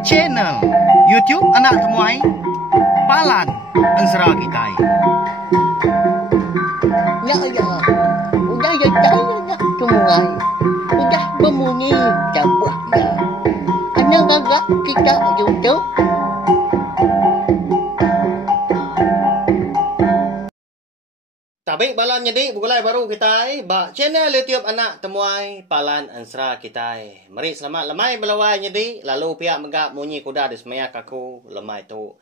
Channel YouTube anak temuai Palan Ansra Kitai. Ya ya, udah ya nak temuai, udah berbunyi cabutnya. Anak gagak kita YouTube. Tapi balan jadi bukulai baru kita ba channel YouTube anak temuai Palan Ansra Kitai. Mari selamat lemai belawai jadi lalu pihak megak munyi kuda di semaya kaku lemai tu.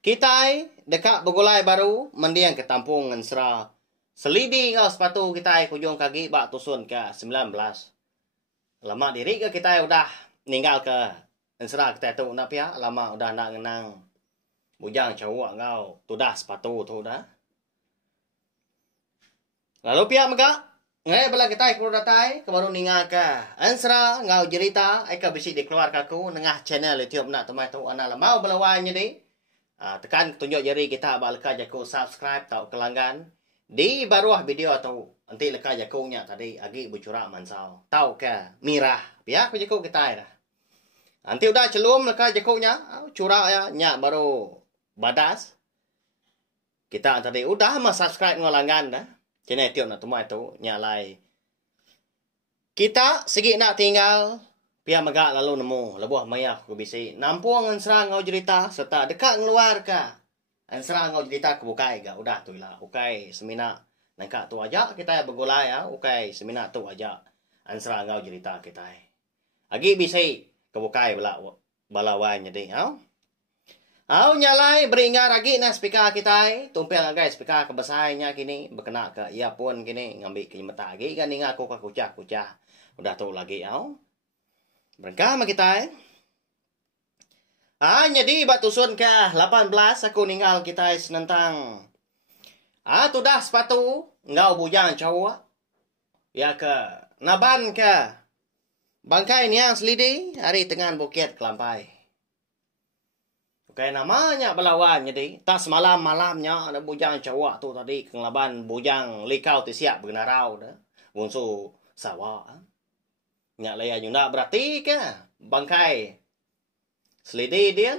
Kitai dekat bukulai baru mendiang ke tampung Ansra. Selidi kau sepatu kita kujung kaki bak tusun ke 19. Lama diri ke kita udah ninggal ke Ansra kita tu nak pihak lama udah nak ngenang. Bujang cowok kau tudah sepatu tu dah. Lalu pihak megak ngai bala kita ikut datai ke baru ningal ke Ansra ngau cerita eka bisi dikeluar kaku nengah channel YouTube nak temai tu anak lemau belawai jadi. Tekan tunjuk jari kita bak leka jaku subscribe tau kelanggan. Di bawah video tu nanti leka jakunya tadi agi bucurak mansau. Tahu ke mirah pihak jaku kita dah. Nanti udah celum leka jakunya curak ya nyak baru badas. Kita tadi udah mas subscribe ngolanggan dah. Channel tiap nak temui tu nyalai. Kita segi nak tinggal pihak megak lalu nemu lebuh mayah ku bisi. Nampung Ansra ngau cerita serta dekat ngeluar ka. Ansra ngau cerita ke bukai ga udah tu lah. Ukai semina nangka tu aja kita bergulai ya. Ukai semina tu aja. Ansra ngau cerita kita. Agi bisi ke bukai balawan jadi ha. Au nyalai beringar lagi na speaker kita tumpel guys speaker kebesarnya kini berkena ke earphone kini ngambil ke mata lagi kan ninga aku kucah udah tahu lagi au berkah sama kita jadi batusun ke 18 aku ninggal kita senentang tu dah sepatu ngau bujang cowok ya ke naban ke bangkai niang selidi hari tengah bukit kelampai. Oke namanya belawan jadi tak semalam-malamnya ada bujang cowok tu tadi kenglaban bujang likau tu siap benarau dah bunsu sawah nyak laya juga berarti ke bangkai selidi dia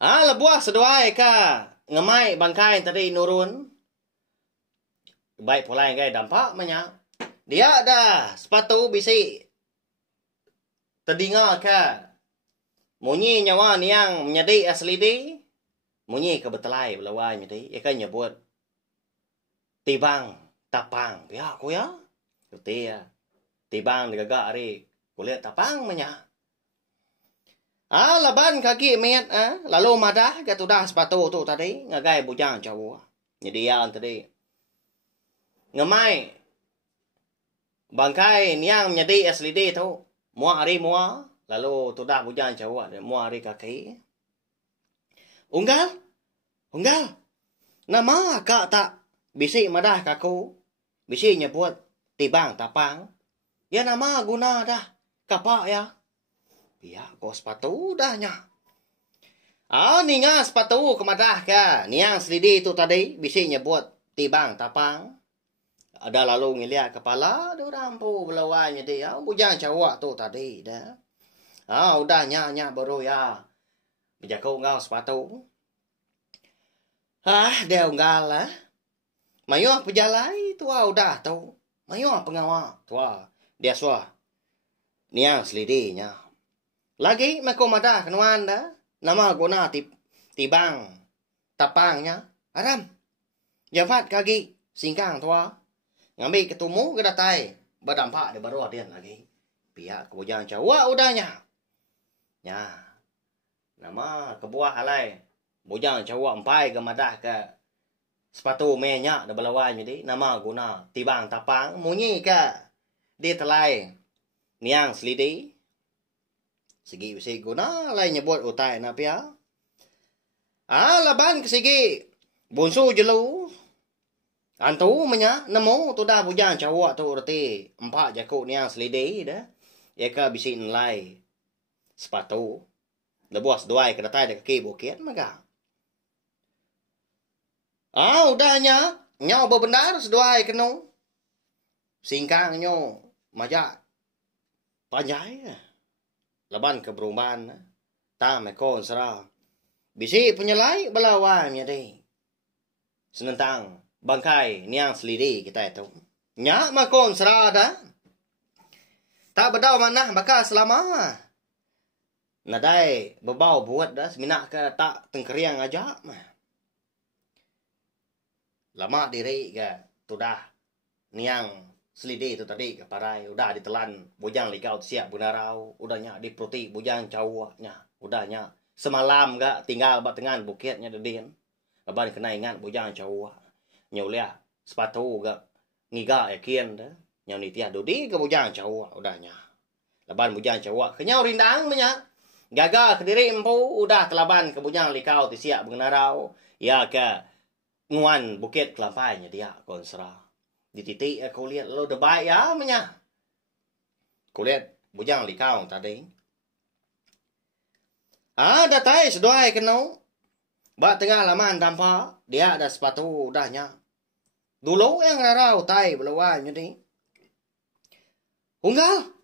lebuah seduai ke ngemai bangkai tadi nurun baik pula yang dampak banyak dia ada sepatu bisi terdengar ke munyi nyawa niang menjadi asli di munyi kebetulan belawai jadi ia kan nyebut tibang tapang ya aku ya betul ya tibang digagak hari kulihat tapang banyak laban kaki met lalu madah ke tudah sepatu tu tadi ngagai bujang cowok jadi ya tadi ngemai bangkai niang menjadi asli di tu mua hari mua lalu tudah bujang cowok dan mua hari kaki. Unggal. Nama kak tak bisi madah kaku. Bisi nyebut tibang tapang. Ya nama guna dah. Kapak ya. Ya kau sepatu dahnya. Ninga sepatu kemadah ka. Niang selidi itu tadi bisi nyebut tibang tapang. Ada lalu ngeliat kepala. Aduh rampu belawanya dia. Bujang cowok tu tadi dah. Udah nyak baru ya. Berjaku ngau sepatu. Dia unggal lah. Mayuh pejalai tua udah tahu. Mayuh pengawa tua. Dia suah. Niang selidinya. Lagi meko madah kenuan dah. Nama guna tibang tapangnya. Aram. Jafat kaki singkang tua. Ngambil ketemu ke datai. Berdampak dia baru dia lagi. Pihak kebujang cowok udahnya. Ya. Nama kebuah halai. Bujang cowok empai ke madah ke sepatu menyak da belawan jadi nama guna tibang tapang munyi ke dia telai niang selidi segi usi guna lai nyebut utai na pia laban ke segi bunsu jelu antu menya nemu tu dah bujang cowok tu reti empat jakuk niang selidi dah ya ke bisi nilai sepatu lebuas duai ke datai de kaki bukit maga udahnya nyau bebenar seduai kenu singkang nyo majak Panjai laban ke perumahan ta me kon sera bisi penyelai belawan nya deh senentang bangkai niang selidi kita itu nya ma kon sera dah tak bedau mana bakal selama nadai bebau buat dah seminak ke tak tengkeriang aja mah lama diri ke tu dah niang selidi itu tadi ke parai udah ditelan bujang likau siap bunarau udahnya diproti bujang cawaknya udahnya semalam gak tinggal batengan bukitnya dedin leban kena ingat bujang cawak nyulia sepatu gak ngiga yakin dah nyau ni tiada di ke bujang cawak udahnya leban bujang cawak kenyau rindang banyak gagal ke diri empu udah telaban ke bujang likau siap bunarau ya ke nguan bukit kelampainya dia konsra di titik aku lihat lo udah baik ya menya. Aku lihat bujang likau tadi. Ada tai seduai kenau. Ba tengah laman dampak dia ada sepatu udahnya. Dulu yang rarau tai belawan jadi. Unggal.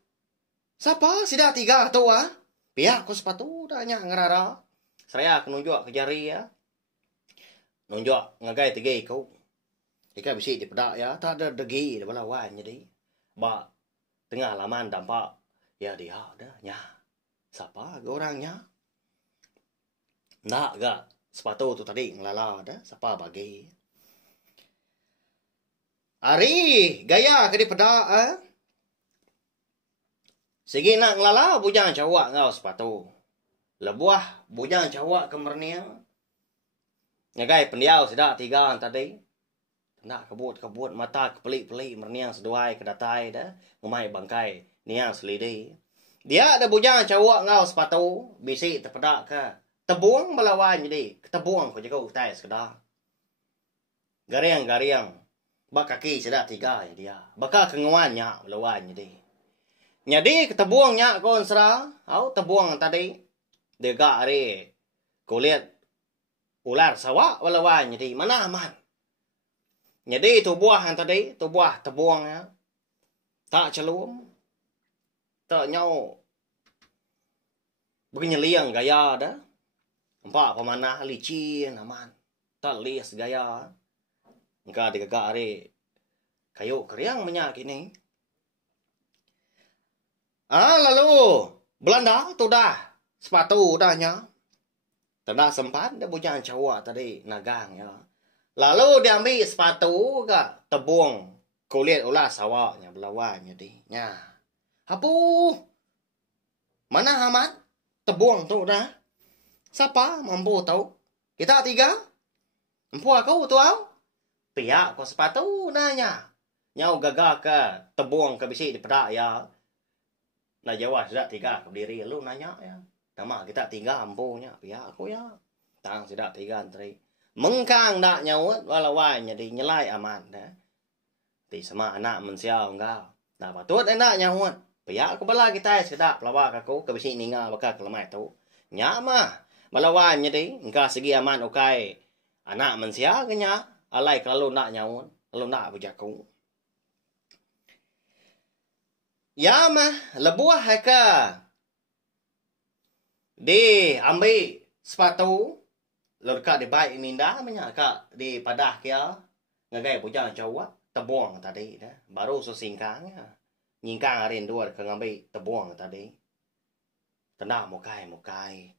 Siapa sida tiga tu ah? Pihak ku sepatu udahnya ngerara. Saya nunjuk ke jari ya. Nunjuk ngagai tiga kau. Jika bisa dipedak ya, tak ada degi di belawan jadi. Ba tengah laman dampak ya dia ada nya. Siapa orangnya? Nak gak sepatu tu tadi ngelala ada siapa bagi. Ari gaya ke di pedak ah. Segi nak ngelala bujang cawak ngau sepatu. Lebuah bujang cawak kemerniang. Ngagai pendiau sidak tiga tadi. Nak kebut mata kepelik-pelik merniang seduai kedatai dah ngumai bangkai niang selidi dia ada bujang cawak ngau sepatu bisi terpedak ke tebuang belawan jadi ketebuang ko jago tai sekedar gariang bak kaki sedak tiga ya dia bakal kenguannya belawan jadi ketebuangnya kon sera au tebuang tadi dega are kulit ular sawak belawan jadi mana aman. Jadi tu buah yang tadi, tu buah tebuang ya. Tak celum. Tak nyau. Begini liang gaya dah. Empat pemanah licin aman. Tak lias gaya. Engkau digagak hari. Kayu keriang menyak ini. Lalu. Belanda tu dah. Sepatu dahnya. Tak sempat dia bujang cawak tadi. Nagang ya. Lalu dia ambil sepatu ke tebuang kulit ulas sawaknya belawan jadi. Nya. Apu. Mana amat? Tebuang tu dah. Siapa mampu tahu? Kita tiga? Mampu aku tu au? Pihak kau sepatu nanya. Nyau gagah ke tebuang ke bisi di pedak ya. Nah jawab sudah tiga ke diri lu nanya ya. Nama kita tiga ampunya pihak aku ya. Tang sudah tiga antri. Mengkang nak nyaut walawai jadi nyelai aman dah. Ti sama anak mensiau engkau. Nah patut enak nyaut. Pihak aku bala kita sedak pelawak aku ke bisi ninga bakal kelemai tu. Nyama balawan jadi engkau segi aman ukai. Anak mensiau kenya alai kalau nak nyaut, kalau nak bujaku. Ya mah lebuah haka. Di ambil sepatu lorka di baik minda banyak kak di padah kia ngagai bujang cawak tebuang tadi dah baru sesingkangnya nyingkang hari dua ke ngambil tebuang tadi tenang mukai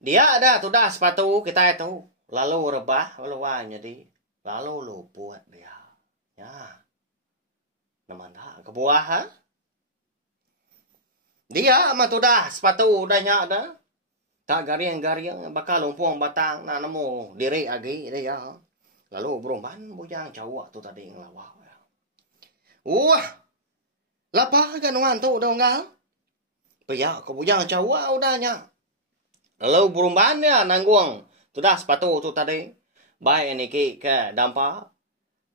dia ada tu dah sepatu kita itu lalu rebah laluan jadi lalu lu buat dia ya namanya kebuahan dia ama tu dah sepatu udahnya ada tak gariang bakal lumpung batang na nemu diri agi dia. Lalu berumban bujang cawak tu tadi ngelawak. Wah. Lapa kan wan tu dah ngal. Paya ko bujang cawak udahnya. Lalu berumban dia nanggung tu dah sepatu tu tadi. Baik ni ke dampak.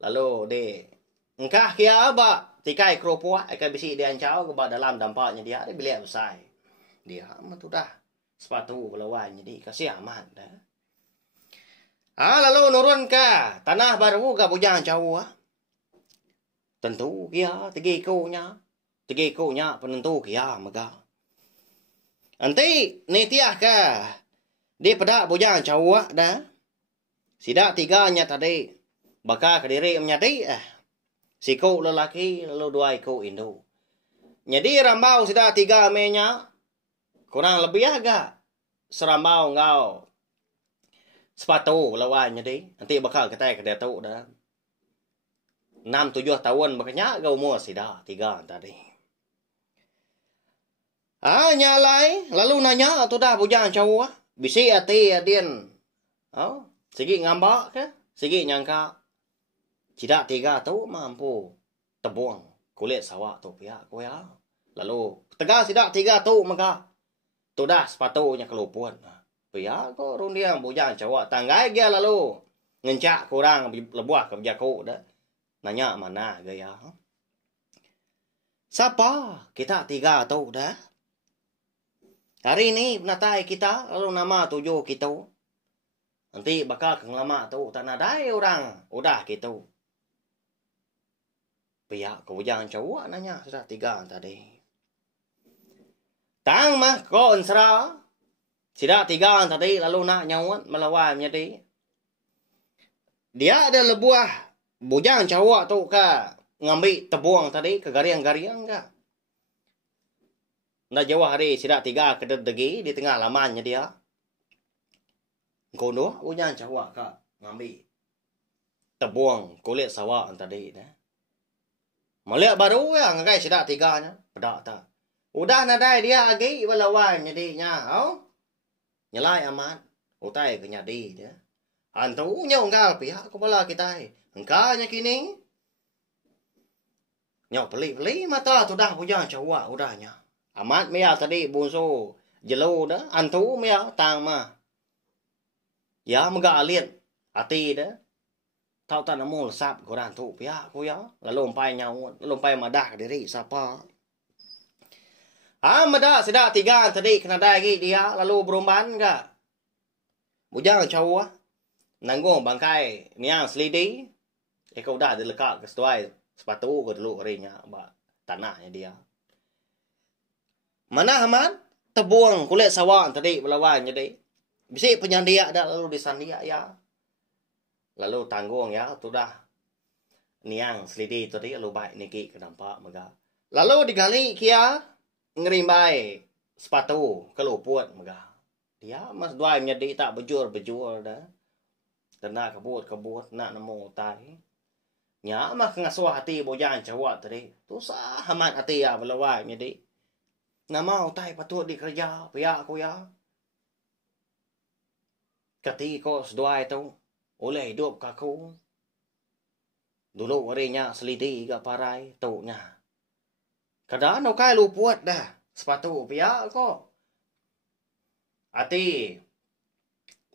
Lalu de engkah kia ba tikai keropua akan bisi dia ancau ke dalam dampaknya dia bilik usai. Dia mah tu dah sepatu belawan jadi kasih aman dah. Lalu nurun ke tanah baru ke bujang cawak. Tentu dia tiga ikunya Segi ko nya penentu kia maga. Anti ni tiah ka. Di pada bujang cawak dah. Sida tiganya tadi. Baka kediri menyadi Siku lelaki lalu dua iku Indo. Jadi rambau sida tiga menya. Kurang lebih agak. Serambau ngau. Sepatu lawan jadi. Nanti bakal kita ke tu dah. 6-7 tahun makanya gau umur sida tiga tadi. Nyalai lalu nanya tu dah bujang cawak. Bisi ati adien. Segi ngambak ke? Segi nyangka. Tidak tiga tu mampu tebuang kulit sawak tu pihak ko ya. Lalu tegas tidak tiga tu maka tu dah sepatunya kelupuan. Pihak ko rundiang bujang cawak tanggai dia lalu ngencak kurang lebuah ke jaku dah. Nanya mana gaya. Siapa kita tiga tu dah. Hari ini penatai kita lalu nama 7 kita. Nanti bakal keng lama tu tanah dai orang udah gitu. Pihak kebujang cawak nanya sudah 3 tadi. Tang mah ko ensra. Sida 3 tadi lalu nak nyawat melawan jadi. Dia ada lebuah bujang cawak tu ka ngambil tebuang tadi ke gariang-gariang ka. Nak jauh hari sida 3 kedegi di tengah lamannya dia. Kono bujang cawak ka ngambil tebuang kulit sawak tadi dah. Melihat baru ya ngagai sida 3-nya. Pedak tak. Udah nadai dia agi balawan jadi nya. Nyelai amat. Utai ke nyadi dia. Antu nyonggal pihak kepala kita. Engkanya kini. Nyok peli-peli mata tu dah bujang cawak udahnya. Amat mea tadi bunso jelo dah. Antu mea tang mah. Ya mega alit hati dah. Tahu tak nemu lesap korang tu pihak ko ya. Lalu umpai nyawa. Lalu umpai madah diri siapa. Madah sedak 3 tadi kena dai dia. Lalu berumban ke. Bujang cawak. Nanggung bangkai niang selidi. Kau dah dilekat ke setuai sepatu ke dulu kerinya. Tanahnya dia. Mana aman? Tebuang kulit sawak tadi belawan jadi. Bisi penyandia dah lalu disandia ya. Lalu tanggung ya. Tu dah. Niang selidi tadi lalu baik niki kenampak mega. Lalu digali kia. Ngerimbai sepatu keluput mega. Dia mas dua menjadi tak bejur-bejur dah. Tena kebut-kebut nak nemu tai. Nya mah ngasuh hati bojang cawak tadi. Tu sah amat hati ya belawai jadi. Nama utai patut dikerja pihak ko ya. Kati ko sedua itu oleh hidup kaku. Dulu warinya selidi ke parai tu nya. Kadang okai luput dah sepatu pihak ko. Hati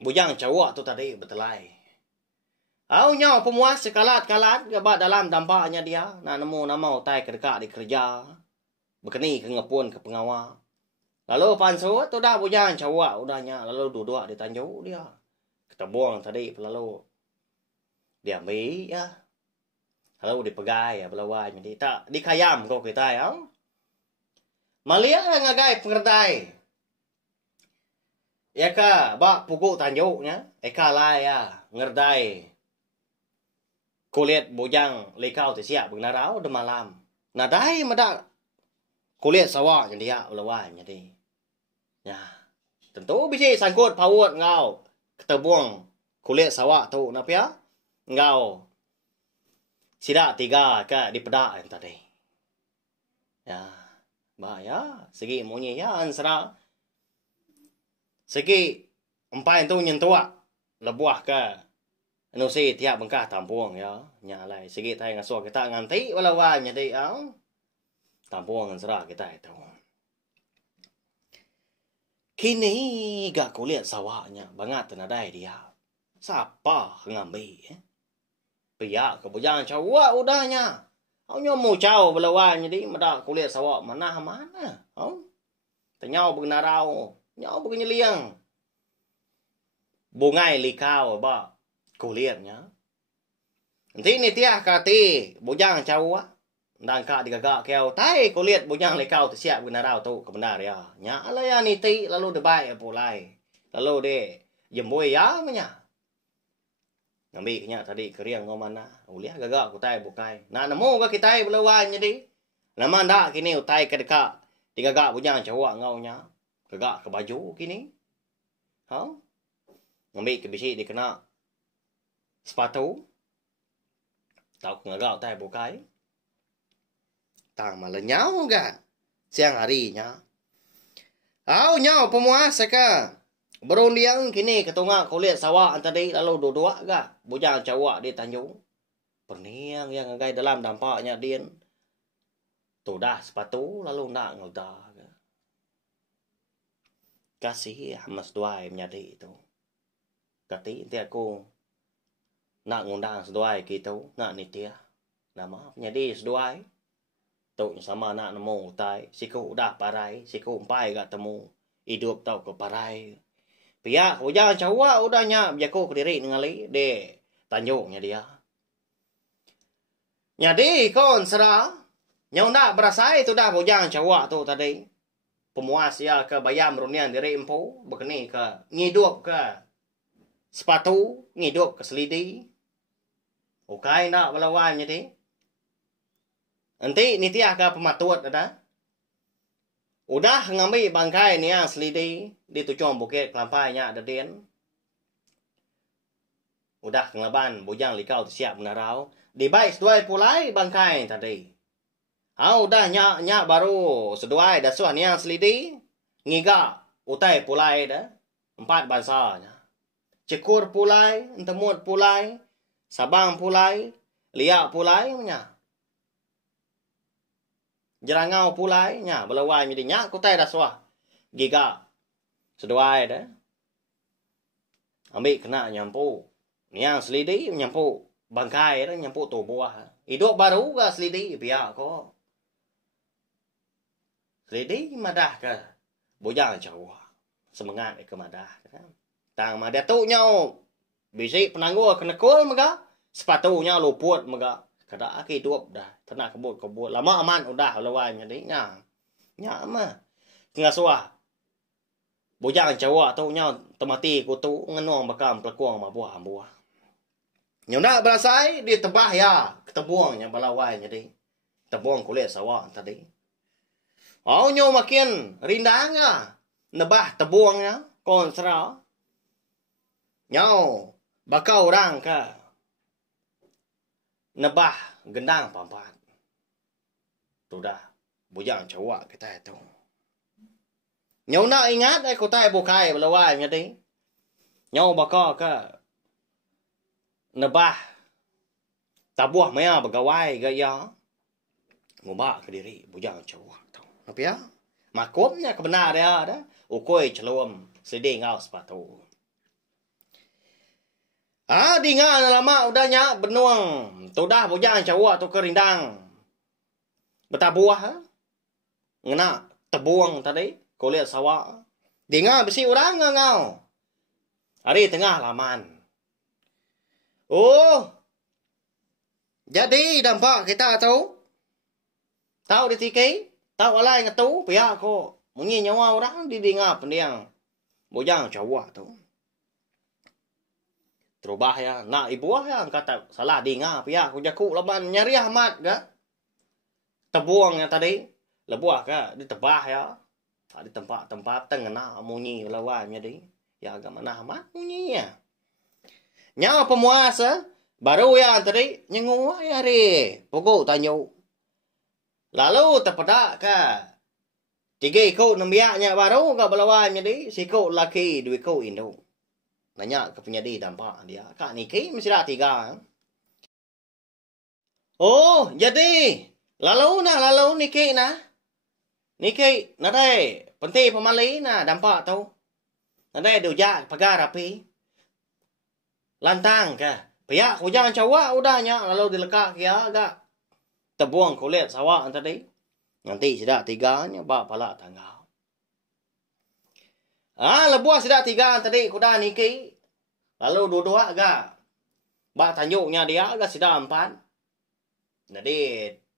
bujang cawak tu tadi betelai. Nya pemuas sekalat-kalat kebat dalam dampaknya dia. Nak nemu nama utai kedekat dikerja. Berkeni ke ngepun ke pengawal. Lalu pansut tu dah bujang cawak udahnya. Lalu duduk di tanjung dia. Ketebuang tadi lalu dia ambil ya. Lalu dipegai ya belawan jadi tak dikayam kau kita ya. Malia ngagai pengertai. Ya ka bak pukul tanjungnya. Eka lah ya ngerdai. Kulit bujang lekau tu siap benarau de malam. Nadai madak kulit sawak yang dia belawan jadi. Ya. Tentu bisa sangkut paut ngau. Ketebuang kulit sawak tu napa ya? Ngau. Sida 3 ke di pedak yang tadi. Ya. Bahaya. Segi munyi ya ansara. Segi empai tu nyentuak. Lebuah ke. Nusi tiap bengkah tampuang ya. Nyalai. Segi tay ngasuh kita nganti walawan jadi ya. Tampuang ansara kita itu. Kini gak kulit sawaknya. Bangat tenadai dia. Siapa ngambil? Pihak kebujang cawak udahnya. Nya mau caw belawan jadi madak kulit sawak mana. Tenyau benarau. Nyau benyeliang. Bungai likau ba kulitnya. Nanti ni tiah kati bujang cawak. Ndang ka digagak kau tai ko lihat bujang le kau tersiap guna rau tu kebenar ya. Nya ala ya niti lalu debai pulai. Lalu de jemboi ya menya. Ngambi nya tadi keriang ngomana. Uliah gagak ku tai bukai. Na namo ka kitai belawan jadi. Lama ndak kini utai ke dekat. Digagak bujang cawak ngau nya. Gagak ke baju kini. Ha? Ngambi ke bisi dikena sepatu. Tau ngagak tai bukai. Tang malah nyau kan siang harinya. Nyau pemuasa ka. Berundiang kini ketunga kulit sawah tadi lalu dua-dua ka. Bujang cawak di Tanjung. Perniang yang ngagai dalam dampaknya din. Tudah sepatu lalu nak ngudah ka. Kasih mas duai menjadi itu. Kati nanti aku nak ngundang seduai gitu. Nak nitia. Nama menjadi seduai. Tau sama anak nemu utai. Siku udah parai. Siku umpai gak temu. Hidup tau ke parai. Pihak hujan cawa udahnya. Biaku ke diri ngali. De Tanjungnya dia. Jadi kon serah. Nyau nak berasai tu dah hujan cawa tu tadi. Pemuas ya ke bayam runian diri empu. Begini ke. Ngidup ke. Sepatu. Ngidup ke selidi. Ukai nak belawan jadi. Nanti nitiah ke pematut ada. Udah ngambil bangkai ni yang selidi di Tujuan Bukit Kelampainya ada din. Udah ngelaban bujang likau siap menarau. Di baik seduai pulai bangkai tadi. Udah nyak baru seduai dah suah ni yang selidi. Ngiga utai pulai dah. 4 bansanya. Cekur pulai, entemut pulai, Sabang pulai, Liak pulai nya. Jerangau pulai nya belawai jadi nyak kutai dah suah. Giga seduai dah. Ambil kena nyampu. Yang selidi nyampu bangkai dah nyampu tubuh. Hidup baru ke selidi biar ko. Selidi madah ke bujang cawa. Semangat ke madah kan. Tang madah tu nyau bisi penangguh kena kul mega. Sepatunya luput mega. Kada hidup dah. Tenak kebut. Lama aman udah lawai jadi nya. Nya mah. Tengah suah. Bujang cawa tu nya temati kutu ngenuang bakam pelekuang ma buah. Nya nak berasai di tebah ya. Ketebuangnya balawai jadi. Tebuang kulit sawah tadi. Nyo makin rindang ya. Nebah tebuangnya. Konsra. Nyau. Bakau orang ka. Nebah gendang pampat. Tu dah. Bujang cawak kita itu. Nyau nak ingat aku tai bukai belawai jadi. Nyau bakau ka. Nebah. Tabuah maya begawai gaya. Ngubah ke diri bujang cawak tu. Apa ya? Makumnya kebenar dia dah. Ukoi celum. Sedih ngau sepatu. Di ngah lama udahnya benuang. Tu dah bujang cawak tu kerindang. Betabuah. Ngena tebuang tadi. Kulit sawak. Di ngah besi orang ngau. Hari tengah laman. Jadi dampak kita tahu. Tahu di tiki. Tahu alai ngetu. Pihak ko. Munyi nyawa orang di ngah pendiang. Bujang cawak tu. Terubah ya. Nak ibu ya. Kata salah dengar. Pihak ku jaku laban nyari amat ke. Tebuang yang tadi. Lebuah ke. Ditebah ya. Di tempat-tempat tengah munyi lawan jadi. Ya agak mana amat munyi ya. Nyawa pemuasa. Baru ya tadi. Nyenguah ya hari. Pukul tanyu. Lalu terpedak ke. 3 ikut nembiaknya baru ke belawan jadi. Sikut laki 2 ikut induk. Nanya ke penyedi dampak dia. Kak Niki mesti dah 3. Jadi. Lalu Niki nah. Niki, nadai. Penting pemali nah dampak tu. Nadai dujak pagar rapi. Lantang ke. Pihak hujan cawak udahnya. Lalu dilekak ya agak. Tebuang kulit sawak tadi. Nanti sudah 3-nya bak pala tanggal. Lebuah sudah 3 tadi kuda Niki. Lalu dua-dua agak. Bak tanjuknya dia agak sudah 4. Jadi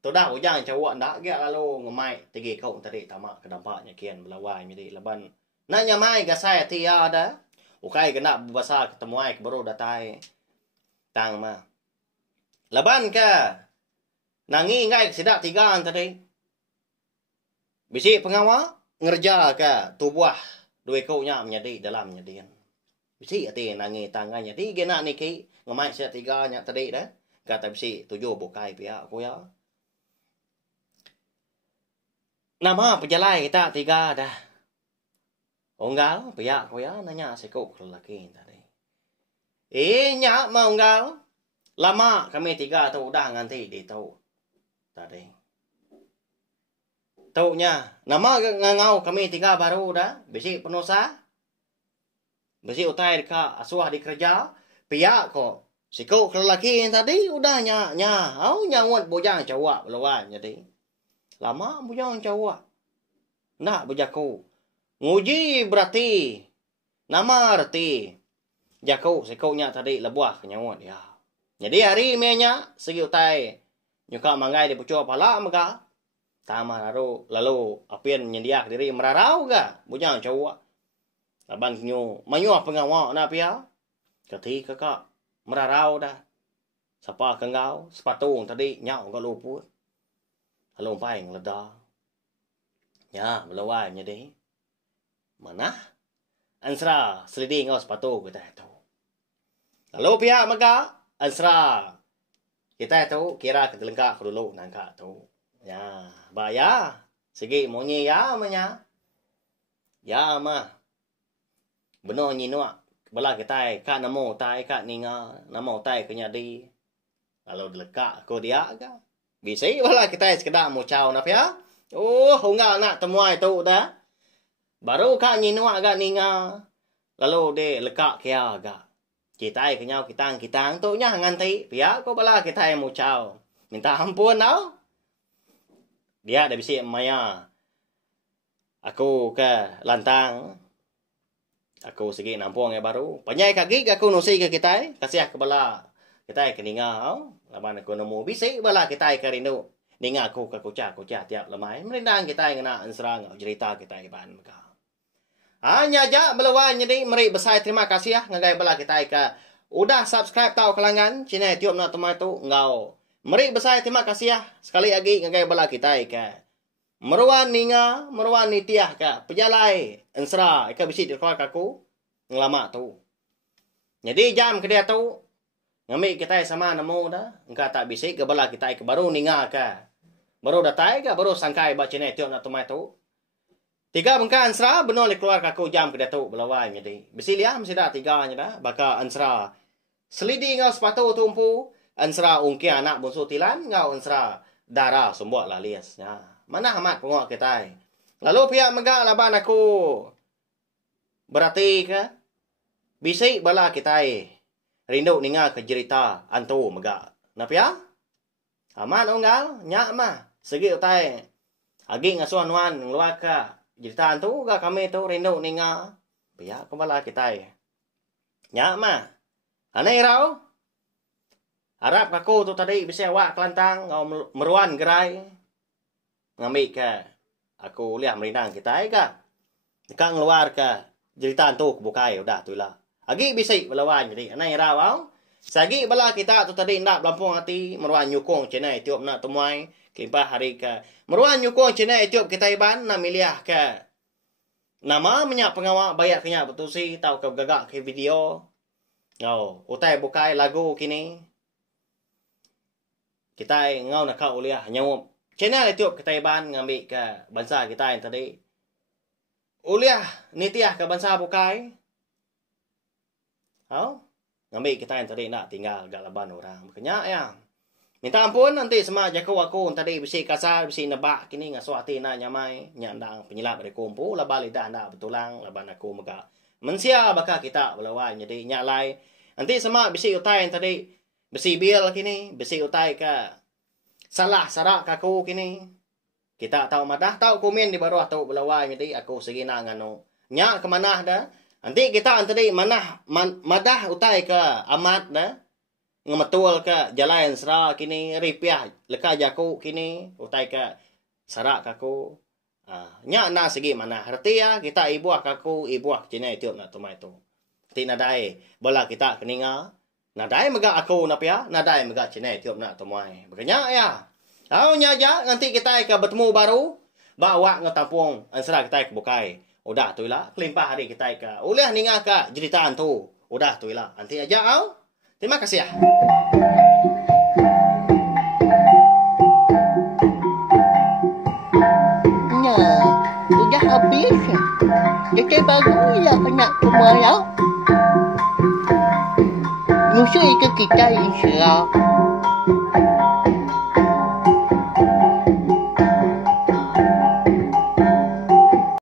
tu dah ujang cawak ndak ge lalu ngemai tegi kau tadi tamak kedampaknya kian belawai jadi laban na nyamai ga saya ti ya da ukai kena bahasa ketemu ai baru datai tang ma laban ka nangi ngai sidak tigaan tadi bisi pengawa ngerja ka tubuh dua kau nya menjadi dalam menjadian bisi ati nangi tangannya di gena ni ki ngemai sidak tiganya tadi dah kata bisi tujuh bukai pihak aku ya nama pejalai kita tiga dah. Onggal, pihak aku ya nanya sekok lelaki tadi. Nyak mau onggal. Lama kami tiga tu udah nganti di tahu tadi. Taunya nama ngangau kami tiga baru dah. Bisi penusa. Bisi utai dekat asuah di kerja. Pihak kok. Sekok lelaki tadi udah nya. Au nyawat bojang cawak lawan jadi. Lama bujang cawak. Nak berjaku. Nguji berarti. Nama arti. Jaku sekaunya tadi lebuah kenyawat ya. Jadi hari menya segi utai. Nyuka mangai di pucuk pala maka. Tama lalu apian nyediak diri merarau ga. Bujang cawak. Laban nyu. Manyuah pengawak na pia. Ketika kak merarau dah. Sapa kengau. Sepatung tadi nyau ga luput. Lalu paing leda. Ya, melawai jadi. Mana? Ansra seliding ngau sepatu kita itu. Lalu pihak maka ansra kita itu kira ketelengkak dulu nangka tu. Ya, baya. Segi monyi ya manya. Ya mah. Benar nyinua. Bala kita ka namo tai ka ninga, namo tai kenya di. Lalu delekak ko dia ka. Bisa bala kita sekedar mau caw nap ya. Oh, enggak nak temuai tu dah. Baru kak nyinua agak ninga. Lalu de lekak kia agak. Kita kenyau kitang tu nya nganti. Pihak ko bala kita mau caw. Minta ampun tau. Dia dah bisi maya. Aku ke lantang. Aku segi nampung yang baru. Panyai kaki aku nusi ke kita. Kasih ke bala. Kita ke ninga. Laban aku nemu bisi bala kita ke rindu. Ninga aku ke kucak tiap lemai. Merindang kita yang kena serang cerita kita iban mereka. Hanya aja melawan jadi meri besar terima kasih ya ngagai bala kita ke. Udah subscribe tau kalangan channel YouTube na teman tu ngau. Meri besar terima kasih ya sekali lagi ngagai bala kita ke. Meruan ninga, meruan nitiah ke. Pejalai ensra ke bisi di keluarga aku ngelama tu. Jadi jam ke dia tu ngambil kita sama nemu dah. Engkau tak bisik ke bala kita ke baru ninga ke. Baru datai ke baru sangkai baca netiok nak tumai tu. Tiga bengka ansra benar le keluar kaku jam ke dia tu belawai jadi. Bisi liah mesti dah tiga nya dah. Baka ansra selidi ngau sepatu tumpu. Ansra ungki anak bungsu tilan ngau ansra darah sembuak lah lias. Ya. Mana amat pengok kita. Lalu pihak megak laban aku. Berarti ke bisik bala kita rindu ninga ke cerita antu megak. Napa ya? Aman onggal, nyak mah. Segi utai. Agi ngasuan wan ngeluar ke cerita antu ke kami tu rindu ninga. Pihak kembala kita. Nyak mah. Aneh rau. Harap kaku tu tadi bisa wak kelantang ngau meruan gerai. Ngambil ke. Aku lihat merindang kita ke. Dekat ngeluar ke cerita antu kebukai udah tu lah. Agi bisik belawan jadi anai rawau. Sagi bala kita tu tadi nak belampung hati meruan nyukung channel YouTube nak temuai kelimpah hari ke. Meruan nyukung channel YouTube kita iban nak miliah ke. Nama menyak pengawak bayar kenya betul si tahu ke gagak ke video. Oh, utai bukai lagu kini. Kita ngau nak kau uliah nyawap. Channel YouTube kita iban ngambil ke bangsa kita yang tadi. Uliah nitiah ke bangsa bukai. Oh, ngambil kita yang tadi nak tinggal galaban orang. Makanya ya. Minta ampun nanti sama jaku aku tadi bisi kasar, bisi nebak kini ngasuati nak nyamai, nyandang penyilap dari kumpu, laba lidah anda betulang, laban aku mega. Mensia baka kita belawan jadi nyalai. Nanti sama bisi utai yang tadi bisi bil kini, bisi utai ke salah sarak aku kini. Kita tahu madah, tahu komen di bawah tahu belawan jadi aku segi nak ngano. Nya ke mana dah? Nanti kita tadi madah utai ke amat dah. ngematul ke jalan sera kini ripiah leka jaku kini utai ke sarak kaku. Nya na segi mana herti ya kita ibuah kaku ibuah cina tiup na tumai tu. Ti nadai bola kita keninga nadai mega aku napia nadai mega cina tiup na tumai. Makanya ya. Tahu nya aja nanti kita ke bertemu baru bawa ngetampung ansera kita ke bukai. Udah tu lah kelimpah hari kita ke. Ulah ninga ke jeritaan tu. Udah tu lah. Nanti aja au. Terima kasih ya. Nah, udah habis. Jadi baru ya nak semua ya. Nyusul ke kita insya Allah.